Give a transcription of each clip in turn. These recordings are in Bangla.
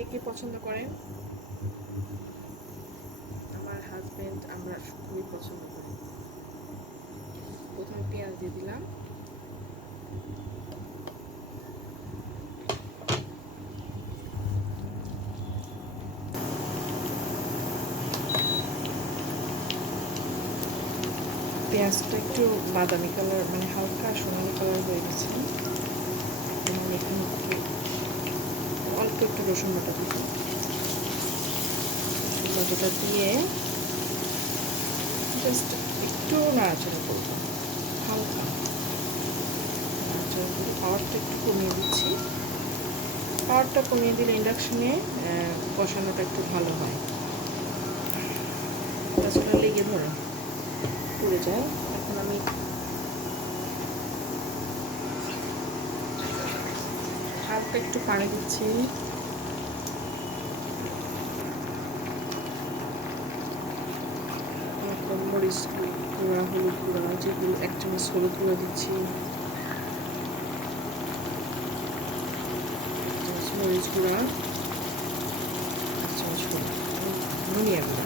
কে কে পছন্দ করেন? আমার হাজবেন্ড, আমরা খুবই পছন্দ করি। প্রথমে পেঁয়াজ দিয়ে দিলাম, পেঁয়াজটা একটু বাদামি কালার, মানে হালকা সোনালি কালার হয়ে গেছে। এখানে অল্প একটু রসুন বাটা দিব। রসুন বাটাটা দিয়ে জাস্ট একটু নাড়াচাড়া করবো, হালকা নাড়াচাড়া করে। পাওয়ারটা একটু কমিয়ে দিচ্ছি। পাওয়ারটা কমিয়ে দিলে ইন্ডাকশনে কষানোটা একটু ভালো হয়, তাছাড়া লেগে ধরে পড়ে যায়। এখন আমি হালকা একটু পানি দিচ্ছি। মরিচ গুঁড়া, হলুদ গুঁড়া, যেগুলো 1 চামচ হলুদ গুঁড়া দিচ্ছি, 1 চামচ মরিচ গুঁড়া, 1 চামচ ধনিয়া গুঁড়া,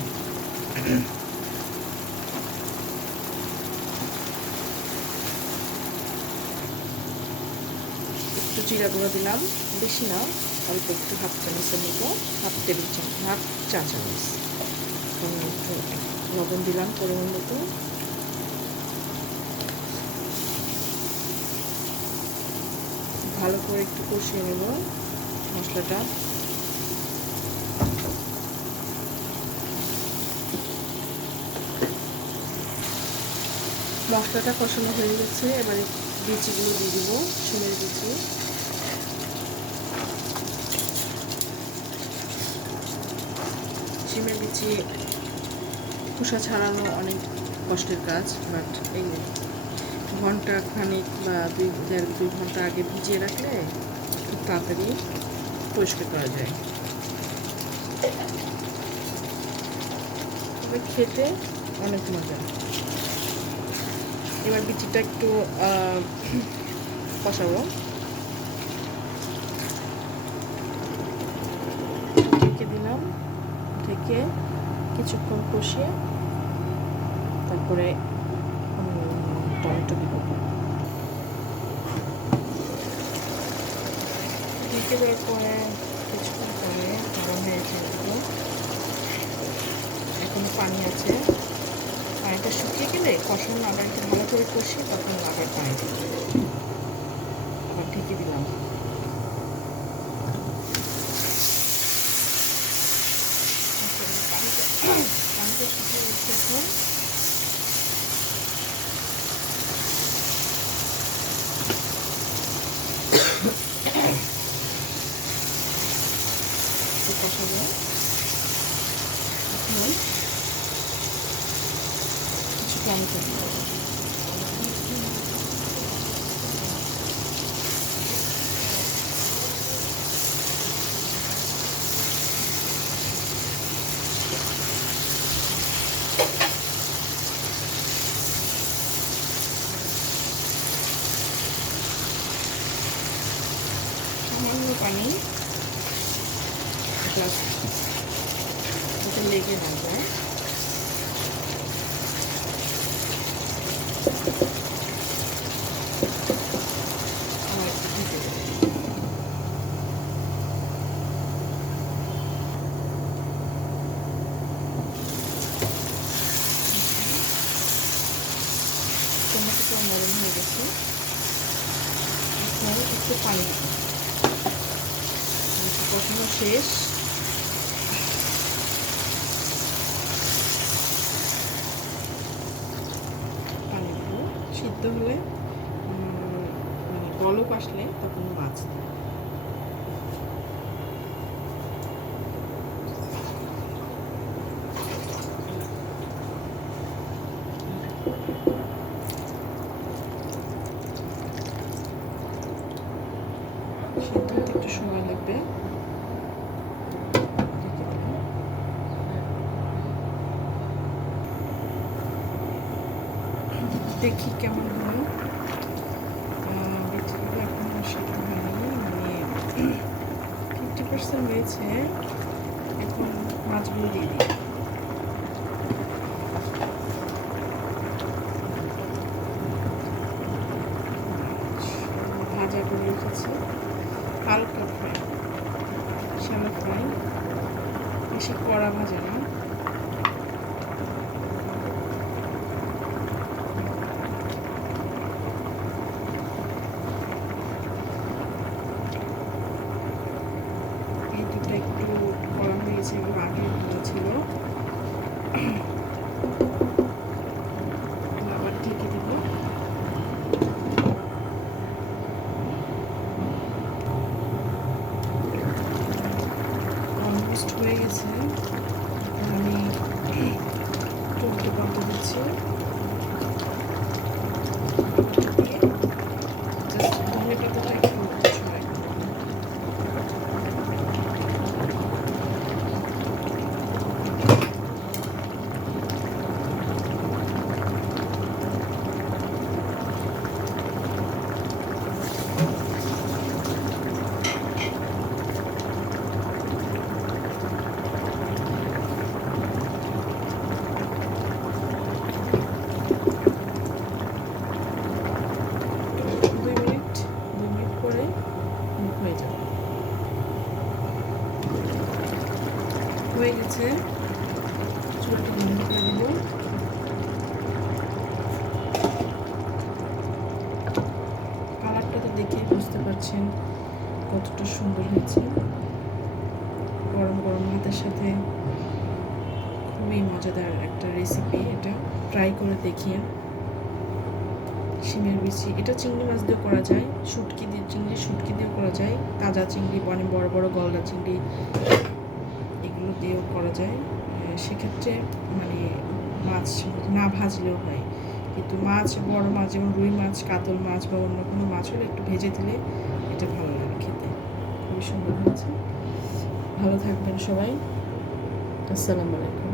একটু জিরা গুঁড়া দিলাম, বেশি না, অল্প একটু, 1/2 চামচের মতো, 1/2 টেবিল চামচ, 1/2 চা চামচ। একটু লবণ দিলাম পরিমাণ মতো। ভালো করে একটু কষিয়ে নেব মশলাটা। মশলাটা কষানো হয়ে গেছে, এবারে বিচিগুলো দিয়ে দিব, শিমের বিচি। শিমের বিচি খোসা ছাড়ানো অনেক কষ্টের কাজ, বাট এই ঘন্টা খানিক বা 1.5-2 ঘন্টা আগে ভিজিয়ে রাখলে খুব তাড়াতাড়ি পরিষ্কার করা যায়। তবে খেতে অনেক মজা। এবার বিচিটা একটু কষাবো, ঢেকে দিলাম। ঢেকে কিছুক্ষণ কষিয়ে তারপরে টমেটো দিব। ঢেকে দেওয়ার পরে কিছুক্ষণ পরে গরম হয়েছে, এখনো পানি আছে। পানিটা শুকিয়ে গেলে কষানো আবার একটু ভালো করে কষিয়ে তখন আবার পানি দিব। আবার ঢেকে দিলাম। পানিটা শুকিয়ে গেছে এখন। কষাবো এখন, কিছু টমেটো দিব। সামান্য পানি, গ্লাস, যাতে লেগে না যায়। আর একটু দিতে দেবো। টমেটোটা নরম হয়ে গেছে, এখন একটু পানি দিব। কষানো শেষ। পানি দিব, সিদ্ধ হলে মানে বলক আসলে তখন মাছ দিব। সিদ্ধ হতে একটু সময় লাগবে। দেখি কেমন হয়। বিচিগুলো এখন সিদ্ধ হয়নি, মানে 50% 50% হয়েছে। এখন মাছগুলো দিয়ে দিই। ভাজা করে রেখেছি, হালকা ফ্রাই, শ্যালো ফ্রাই, বেশি কড়া ভাজা না। এই দুটো একটু কড়া হয়ে গেছে, এগুলো আগে ভাজা ছিল। আবার ঢেকে দিব। অলমোস্ট হয়ে গেছে, আমি টমেটো পাতা দিচ্ছি। জাস্ট ধনে পাতাটা একটু ছড়াই। দুই মিনিট পরে হয়ে যাবে। হয়ে গেছে, চুলাটা বন্ধ করে দিব। কালারটা তো দেখেই বুঝতে পারছেন কতটা সুন্দর হয়েছে। গরম গরম ভাতের সাথে খুবই মজাদার একটা রেসিপি, এটা ট্রাই করে দেখিয়ে। শিমের বিচি, এটা চিংড়ি মাছ দিয়েও করা যায়, শুটকি দিয়েও করা যায়, তাজা চিংড়ি, অনেক বড় বড় গলদা চিংড়ি, এগুলো দিয়েও করা যায়। সেক্ষেত্রে মানে মাছ না ভাজলেও হয়, কিন্তু মাছ, বড় মাছ যেমন রুই মাছ, কাতল মাছ বা অন্য কোনো মাছ হলে একটু ভেজে দিলে এটা ভালো লাগে খেতে। খুবই সুন্দর হয়েছে। ভালো থাকবেন সবাই। আসসালামু আলাইকুম।